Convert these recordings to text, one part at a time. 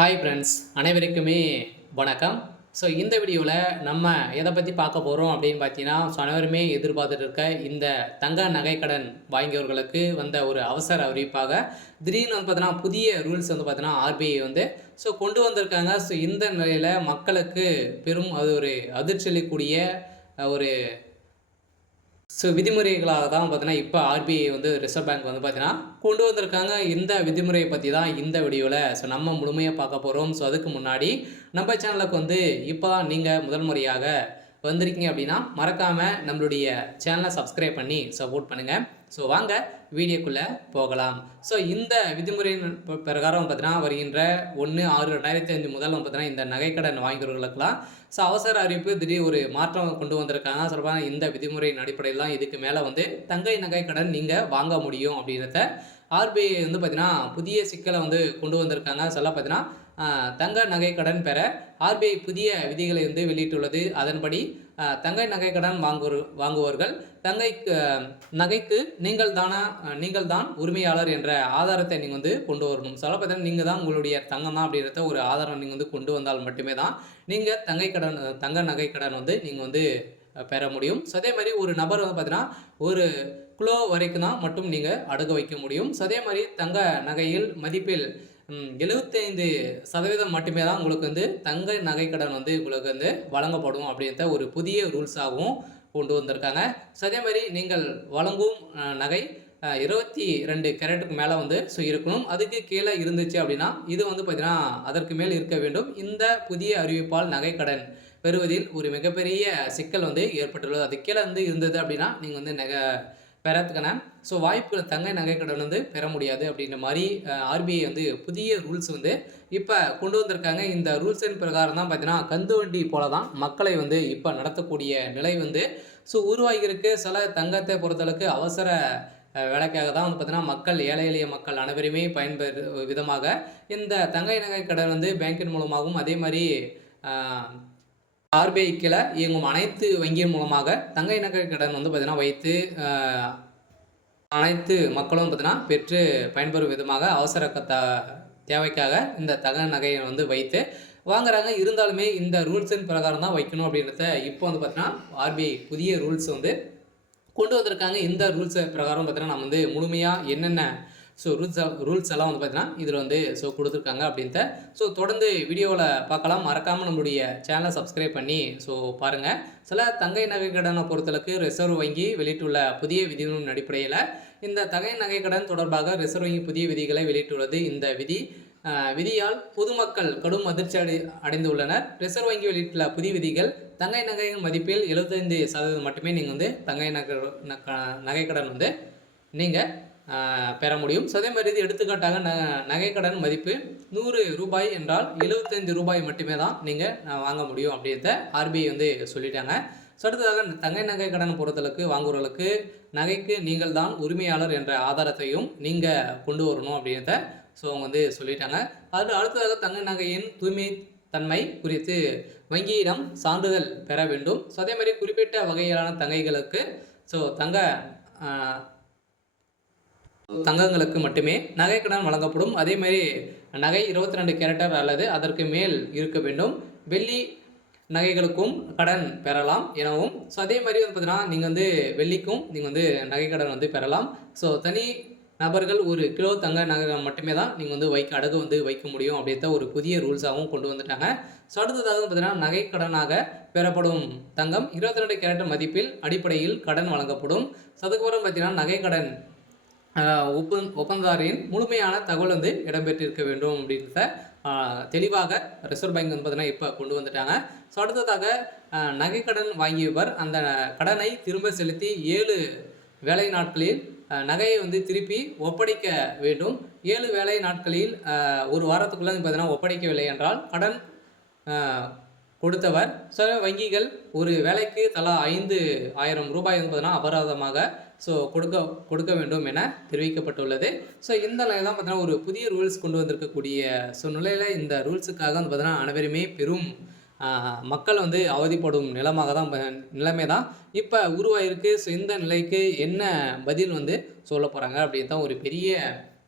Hi friends, அனைவருக்குமே வணக்கம். So இந்த வீடியோவில் நம்ம எதை பற்றி பார்க்க போகிறோம் அப்படின்னு பார்த்தீங்கன்னா, அனைவருமே எதிர்பார்த்துட்டு இருக்க இந்த தங்க நகைக்கடன் வாங்கியவர்களுக்கு வந்த ஒரு அவசர அறிவிப்பாக திடீர்னு வந்து பார்த்தீங்கன்னா புதிய ரூல்ஸ் வந்து பார்த்தீங்கன்னா ஆர்பிஐ வந்து கொண்டு வந்திருக்காங்க. இந்த நிலையில் மக்களுக்கு பெரும் அது ஒரு அதிர்ச்சி அளிக்கக்கூடிய ஒரு விதிமுறைகளாக தான் பார்த்தீங்கன்னா, இப்போ ஆர்பிஐ வந்து ரிசர்வ் பேங்க் வந்து பார்த்தீங்கன்னா, கொண்டு வந்திருக்காங்க. இந்த விதிமுறையை பத்தி தான் இந்த வீடியோவில் நம்ம முழுமையா பார்க்க போறோம். அதுக்கு முன்னாடி நம்ம சேனலுக்கு வந்து இப்போ தான் நீங்க முதல் முறையாக வந்திருக்கீங்க அப்படின்னா, மறக்காம நம்மளுடைய சேனலை சப்ஸ்கிரைப் பண்ணி சப்போர்ட் பண்ணுங்க. வாங்க வீடியோக்குள்ள போகலாம். இந்த விதிமுறையின் பிரகாரம் பார்த்தீங்கன்னா, வருகின்ற 1/6/2005 முதல் பார்த்தீங்கன்னா, இந்த நகைக்கடன் வாங்கியவர்களுக்கெல்லாம் அவசர அறிவிப்பு திடீர் ஒரு மாற்றம் கொண்டு வந்திருக்காங்க. சொல்லப்போனா இந்த விதிமுறையின் அடிப்படையில் தான் இதுக்கு மேலே வந்து தங்க நகை கடன் நீங்கள் வாங்க முடியும் அப்படின்றத ஆர்பிஐ வந்து பார்த்தீங்கன்னா புதிய சிக்கலை வந்து கொண்டு வந்திருக்காங்க. பார்த்தீங்கன்னா தங்க நகை கடன் பெற ஆர்பிஐ புதிய விதிகளை வந்து வெளியிட்டுள்ளது. அதன்படி தங்க நகை கடன் வாங்குவோர்கள் நகைக்கு நீங்கள் தான் உரிமையாளர் என்ற ஆதாரத்தை நீங்கள் வந்து கொண்டு வரணும். பார்த்தீங்கன்னா நீங்கள் தான் உங்களுடைய தங்கம் தான் அப்படின்றத ஒரு ஆதாரம் நீங்கள் வந்து கொண்டு வந்தால் மட்டுமே தான் நீங்கள் தங்க நகை கடன் வந்து நீங்கள் வந்து பெற முடியும். அதே மாதிரி ஒரு நபர் வந்து பார்த்தீங்கன்னா ஒரு கிலோ வரைக்கும் தான் மட்டும் நீங்கள் அடகு வைக்க முடியும். அதே மாதிரி தங்க நகையில் மதிப்பில் 75% மட்டுமே தான் உங்களுக்கு வந்து தங்க நகைக்கடன் வந்து உங்களுக்கு வந்து வழங்கப்படும் அப்படின்ற ஒரு புதிய ரூல்ஸாகவும் கொண்டு வந்திருக்காங்க. அதே மாதிரி நீங்கள் வழங்கும் நகை 22 கேரட்டுக்கு மேலே வந்து இருக்கணும். அதுக்கு கீழே இருந்துச்சு அப்படின்னா இது வந்து பார்த்தீங்கன்னா அதற்கு மேல் இருக்க வேண்டும். இந்த புதிய அறிவிப்பால் நகைக்கடன் பெறுவதில் ஒரு மிகப்பெரிய சிக்கல் வந்து ஏற்பட்டுள்ளது. அது கீழே வந்து இருந்தது அப்படின்னா நீங்கள் வந்து பெறத்துக்கான வாய்ப்புகள் தங்க நகைக்கடன் வந்து பெற முடியாது அப்படின்ற மாதிரி ஆர்பிஐ வந்து புதிய ரூல்ஸ் வந்து இப்போ கொண்டு வந்திருக்காங்க. இந்த ரூல்ஸின் பிரகாரம் தான் பார்த்தீங்கன்னா கந்து வண்டி போல தான் மக்களை வந்து இப்போ நடத்தக்கூடிய நிலை வந்து உருவாகியிருக்கு. சில தங்கத்தை பொறுத்தளவுக்கு அவசர வேலைக்காக தான் வந்து பார்த்தீங்கன்னா மக்கள் ஏழை எளிய மக்கள் அனைவருமே பயன்பெறு விதமாக இந்த தங்க நகை கடன் வந்து பேங்கின் மூலமாகவும் அதே மாதிரி ஆர்பிஐ கீழே இயங்கும் அனைத்து வங்கியின் மூலமாக தங்க நகை கடன் வந்து பார்த்தீங்கன்னா வைத்து அனைத்து மக்களும் பார்த்தீங்கன்னா பெற்று பயன்பெறும் விதமாக அவசர தேவைக்காக இந்த தங்க நகையை வந்து வைத்து வாங்குறாங்க. இருந்தாலுமே இந்த ரூல்ஸின் பிரகாரம் தான் வைக்கணும் அப்படின்றத இப்போ வந்து பார்த்தீங்கன்னா ஆர்பிஐ புதிய ரூல்ஸ் வந்து கொண்டு வந்திருக்காங்க. இந்த ரூல்ஸை பிரகாரம் பார்த்தீங்கன்னா நம்ம வந்து முழுமையாக என்னென்ன ரூல்ஸ் எல்லாம் வந்து பார்த்தீங்கன்னா இதில் வந்து கொடுத்துருக்காங்க அப்படின்ட்டு தொடர்ந்து வீடியோவில் பார்க்கலாம். மறக்காமல் நம்மளுடைய சேனலை சப்ஸ்கிரைப் பண்ணி பாருங்கள். சில தங்கை நகை கடனை பொறுத்தளவுக்கு ரிசர்வ் வங்கி வெளியிட்டுள்ள புதிய விதிகளின் அடிப்படையில் இந்த தங்கை நகை கடன் தொடர்பாக ரிசர்வ் வங்கி புதிய விதிகளை வெளியிட்டுள்ளது. இந்த விதியால் பொதுமக்கள் கடும் அதிர்ச்சி அடைந்துள்ளனர். ரிசர்வ் வங்கி வெளியிட்டுள்ள புதிய விதிகள் தங்கை நகையின் மதிப்பில் 75% மட்டுமே நீங்கள் வந்து தங்கை நகைக்கடன் வந்து நீங்கள் பெற முடியும். அதே மாதிரி இது எடுத்துக்காட்டாக நகைக்கடன் மதிப்பு 100 ரூபாய் என்றால் 75 ரூபாய் மட்டுமே தான் நீங்கள் வாங்க முடியும் அப்படின்றத ஆர்பிஐ வந்து சொல்லிட்டாங்க. அடுத்ததாக தங்கை நகை கடன் பொறுத்தளவுக்கு வாங்குவர்களுக்கு நகைக்கு நீங்கள் தான் உரிமையாளர் என்ற ஆதாரத்தையும் நீங்கள் கொண்டு வரணும் அப்படின்றத அவங்க வந்து சொல்லிட்டாங்க. அது அடுத்ததாக தங்க நகையின் தூய்மை தன்மை குறித்து வங்கியிடம் சான்றிதழ் பெற வேண்டும். அதே மாதிரி குறிப்பிட்ட வகையிலான தங்கைகளுக்கு தங்கங்களுக்கு மட்டுமே நகைக்கடன் வழங்கப்படும். அதேமாதிரி நகை 22 கேரட்டர் அல்லது அதற்கு மேல் இருக்க வேண்டும். வெள்ளி நகைகளுக்கும் கடன் பெறலாம் எனவும் அதே மாதிரி வந்து பார்த்தீங்கன்னா நீங்கள் வந்து வெள்ளிக்கும் நீங்கள் வந்து நகைக்கடன் வந்து பெறலாம். தனி நபர்கள் 1 கிலோ தங்க நகை மட்டுமே தான் நீங்கள் வந்து அடகு வந்து வைக்க முடியும் அப்படின்ற ஒரு புதிய ரூல்ஸாகவும் கொண்டு வந்துட்டாங்க. அடுத்ததாக பார்த்தீங்கன்னா நகைக்கடனாக பெறப்படும் தங்கம் 22 கேரட் மதிப்பில் அடிப்படையில் கடன் வழங்கப்படும். அதுக்கப்புறம் பார்த்தீங்கன்னா நகைக்கடன் ஒப்பந்ததாரின் முழுமையான தகவல் வந்து இடம்பெற்றிருக்க வேண்டும் அப்படின்றத தெளிவாக ரிசர்வ் பேங்க் வந்து பார்த்தீங்கன்னா இப்போ கொண்டு வந்துட்டாங்க. அடுத்ததாக நகைக்கடன் வாங்கியவர் அந்த கடனை திரும்ப செலுத்தி 7 வேலை நாட்களில் நகையை வந்து திருப்பி ஒப்படைக்க வேண்டும். 7 வேலை நாட்களில் ஒரு வாரத்துக்குள்ளே பார்த்தீங்கன்னா ஒப்படைக்கவில்லை என்றால் கடன் கொடுத்தவர் வங்கிகள் ஒரு வேலைக்கு தலா 5,000 ரூபாய் வந்து பார்த்தீங்கன்னா அபராதமாக கொடுக்க வேண்டும் என தெரிவிக்கப்பட்டுள்ளது. இந்த நிலையில் தான் பார்த்தீங்கன்னா ஒரு புதிய ரூல்ஸ் கொண்டு வந்திருக்கக்கூடிய நிலையில் இந்த ரூல்ஸுக்காக வந்து பார்த்தீங்கன்னா அனைவருமே பெரும் மக்கள் வந்து அவதிப்படும் நிலைமை தான் இப்போ உருவாயிருக்கு. இந்த நிலைக்கு என்ன பதில் வந்து சொல்ல போகிறாங்க அப்படின்னு தான் ஒரு பெரிய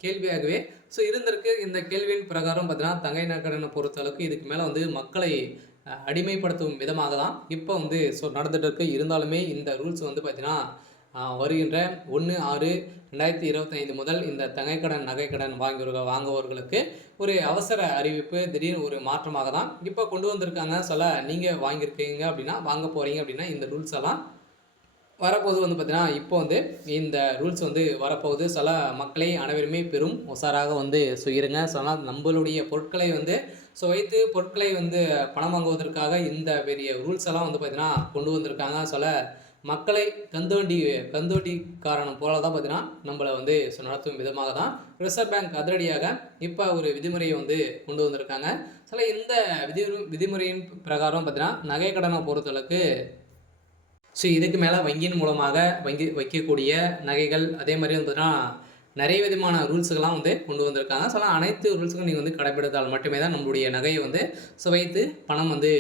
கேள்வியாகவே ஸோ இருந்திருக்கு. இந்த கேள்வியின் பிரகாரம் பார்த்தீங்கன்னா, தங்க நகைக்கடனை பொறுத்தளவுக்கு இதுக்கு மேல வந்து மக்களை அடிமைப்படுத்தும் விதமாக தான் இப்போ வந்து நடந்துட்டு இருக்கு. இருந்தாலுமே இந்த ரூல்ஸ் வந்து பார்த்தீங்கன்னா, வருகின்ற 1/6/2025 முதல் இந்த தங்கைக்கடன், நகைக்கடன் வாங்குபவர்களுக்கு ஒரு அவசர அறிவிப்பு, திடீர்னு ஒரு மாற்றமாக தான் இப்போ கொண்டு வந்திருக்காங்க. நீங்க வாங்கியிருக்கீங்க அப்படின்னா, வாங்க போறீங்க அப்படின்னா, இந்த ரூல்ஸ் எல்லாம் வரப்போது வந்து பார்த்தீங்கன்னா, இப்போ வந்து இந்த ரூல்ஸ் வந்து வரப்போகுது. மக்களை அனைவருமே பெரும் உஷாராக வந்து இருங்க. நம்மளுடைய பொருட்களை வந்து வைத்து பொருட்களை வந்து பணம் வாங்குவதற்காக இந்த பெரிய ரூல்ஸ் எல்லாம் வந்து பார்த்தீங்கன்னா, கொண்டு வந்திருக்காங்க. மக்களை கந்துவட்டிக்காரன் போல தான் பார்த்தீங்கன்னா, நம்மள வந்து நடத்தும் விதமாக தான் ரிசர்வ் பேங்க் அதிரடியாக இப்போ ஒரு விதிமுறையை வந்து கொண்டு வந்திருக்காங்க. இந்த விதிமுறையின் பிரகாரம் பார்த்தீங்கன்னா, நகை கடனை பொறுத்தளவுக்கு இதுக்கு மேலே வங்கியின் மூலமாக வைக்கக்கூடிய நகைகள், அதே மாதிரி வந்து பார்த்தீங்கன்னா, நிறைய விதமான ரூல்ஸுகள்லாம் வந்து கொண்டு வந்திருக்காங்க. அனைத்து ரூல்ஸுக்கும் நீங்கள் வந்து கடைப்பிடித்தால் மட்டுமே தான் நம்மளுடைய நகையை வந்து வைத்து பணம் வந்து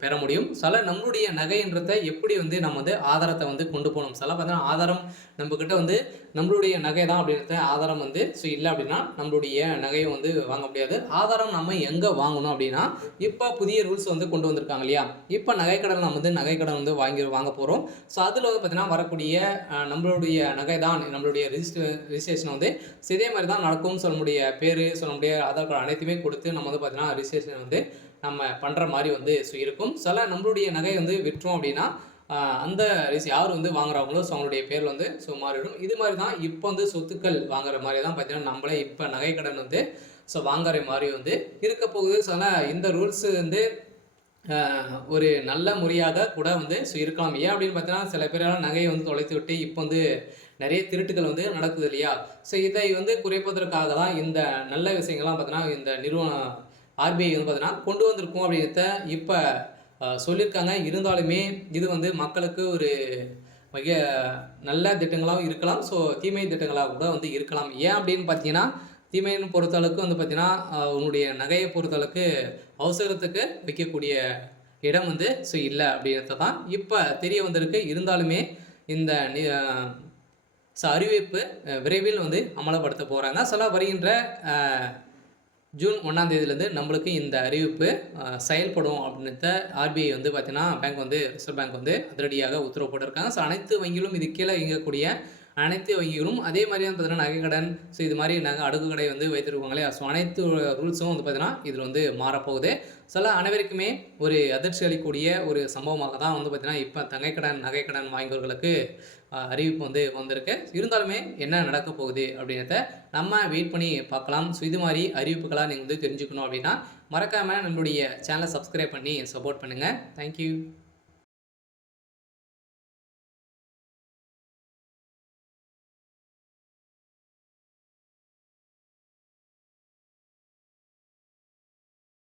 பெற முடியும். நம்மளுடைய நகைன்றத எப்படி வந்து நம்ம வந்து ஆதாரத்தை வந்து கொண்டு போகணும். பார்த்தீங்கன்னா, ஆதாரம் நம்மக்கிட்ட வந்து நம்மளுடைய நகை தான் அப்படின்றத ஆதாரம் வந்து இல்லை அப்படின்னா நம்மளுடைய நகையை வந்து வாங்க முடியாது. ஆதாரம் நம்ம எங்கே வாங்கணும் அப்படின்னா, இப்போ புதிய ரூல்ஸ் வந்து கொண்டு வந்திருக்காங்க இல்லையா? இப்போ நகைக்கடன் நம்ம வந்து நகைக்கடன் வந்து வாங்க போகிறோம். அதில் வந்து பார்த்தீங்கன்னா, வரக்கூடிய நம்மளுடைய நகை தான் நம்மளுடைய ரிஜிஸ்ட்ரேஷன் வந்து இதே மாதிரி தான் நடக்கும்னு சொல்ல முடிய பேர், சொல்ல முடிய ஆதார் கார்டு அனைத்துமே கொடுத்து நம்ம வந்து பார்த்தீங்கன்னா, ரிஜிஸ்ட்ரேஷன் வந்து நம்ம பண்ணுற மாதிரி வந்து இருக்கும். நம்மளுடைய நகை வந்து விற்றோம் அப்படின்னா, அந்த யார் வந்து வாங்குறாங்களோ அவங்களுடைய பேரில் வந்து மாறிடும். இது மாதிரி தான் இப்போ வந்து சொத்துக்கள் வாங்குற மாதிரி தான் பார்த்தீங்கன்னா, நம்மளே இப்போ நகைக்கடன் வந்து வாங்குற மாதிரி வந்து இருக்க போகுது. இந்த ரூல்ஸ் வந்து ஒரு நல்ல முறையாக கூட வந்து இருக்கலாம். ஏன் அப்படின்னு பார்த்தீங்கன்னா, சில பேரால் நகையை வந்து தொலைத்து விட்டு இப்போ வந்து நிறைய திருட்டுகள் வந்து நடக்குது இல்லையா? இதை வந்து குறைப்பதற்காக தான் இந்த நல்ல விஷயங்கள்லாம் பார்த்தீங்கன்னா, இந்த நிறுவனம் ஆர்பிஐ வந்து பார்த்தீங்கன்னா கொண்டு வந்திருக்கும் அப்படின்றத இப்போ சொல்லியிருக்காங்க. இருந்தாலுமே இது வந்து மக்களுக்கு ஒரு மிக நல்ல திட்டங்களாகவும் இருக்கலாம். தீமை திட்டங்களாக கூட வந்து இருக்கலாம். ஏன் அப்படின்னு பார்த்தீங்கன்னா, தீமைன்னு பொறுத்தளவுக்கு வந்து பார்த்தீங்கன்னா, உன்னுடைய நகையை பொறுத்தளவுக்கு அவசரத்துக்கு வைக்கக்கூடிய இடம் வந்து இல்லை அப்படின்றத தான் இப்போ தெரிய வந்திருக்கு. இருந்தாலுமே இந்த அறிவிப்பு விரைவில் வந்து அமலப்படுத்த போகிறாங்க. வருகின்ற ஜூன் 1ஆம் தேதியிலேருந்து நம்மளுக்கு இந்த அறிவிப்பு செயல்படும் அப்படின்றத ஆர்பிஐ வந்து பார்த்தீங்கன்னா, பேங்க் வந்து ரிசர்வ் பேங்க் வந்து அதிரடியாக உத்தரவு போட்டிருக்காங்க. அனைத்து வங்கிகளும் இது கீழே இயங்கக்கூடிய அனைத்து வங்கிகளும் அதே மாதிரி வந்து பார்த்தீங்கன்னா, நகைக்கடன் இது மாதிரி அடுக்கு கடை வந்து வைத்திருக்காங்க இல்லையா? அனைத்து ரூல்ஸும் வந்து பார்த்தீங்கன்னா, இதில் வந்து மாறப்போகுது. அனைவருக்குமே ஒரு அதிர்ச்சி அளிக்கக்கூடிய ஒரு சம்பவமாக தான் வந்து பார்த்தீங்கன்னா, இப்போ தங்கைக்கடன், நகைக்கடன் வாங்கியவர்களுக்கு அறிவிப்பு வந்து வந்திருக்கு. இருந்தாலுமே என்ன நடக்க போகுது அப்படின்றத நம்ம வெயிட் பண்ணி பார்க்கலாம். இது மாதிரி அறிவிப்புகளாக நீங்கள் வந்து தெரிஞ்சுக்கணும் அப்படின்னா, மறக்காமல் நம்மளுடைய சேனலை சப்ஸ்கிரைப் பண்ணி சப்போர்ட் பண்ணுங்கள். தேங்க்யூ.